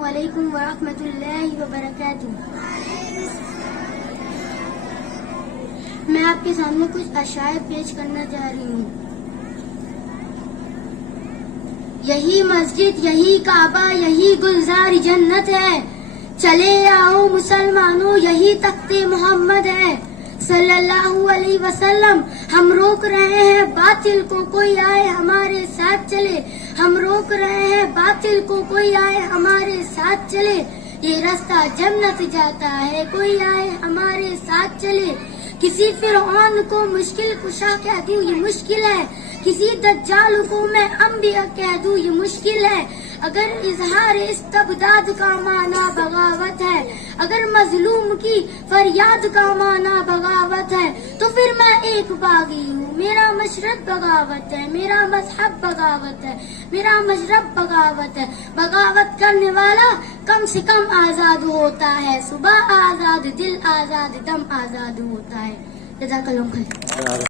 السلام علیکم ورحمۃ اللہ وبرکاتہ. میں آپ کے سامنے کچھ اشعار پیش کرنا چاہ رہی ہوں. یہی مسجد، یہی کعبہ، یہی گلزار جنت ہے. چلے آؤ مسلمانوں، یہی تخت محمد ہے صلی اللہ علیہ وسلم. ہم روک رہے ہیں باطل کو، کوئی آئے ہمارے ساتھ چلے. ہم روک رہے ہیں باطل کو، کوئی آئے ہمارے ساتھ چلے. یہ راستہ جنت جاتا ہے، کوئی آئے ہمارے ساتھ چلے. کسی فرعون کو مشکل کشا کہہ دوں یہ مشکل ہے، کسی دجال کو میں انبیاء کہہ دوں یہ مشکل ہے. اگر اظہار استبداد کا معنی بغاوت ہے، اگر مظلوم کی فریاد کا معنی بغاوت ہے، تو پھر میں ایک باغی ہوں. میرا مشرب بغاوت ہے، میرا مذہب بغاوت ہے، میرا مشرب بغاوت ہے. بغاوت کرنے والا کم سے کم آزاد ہوتا ہے. صبح آزاد، دل آزاد، دم آزاد ہوتا ہے. جزاک اللہ خیر.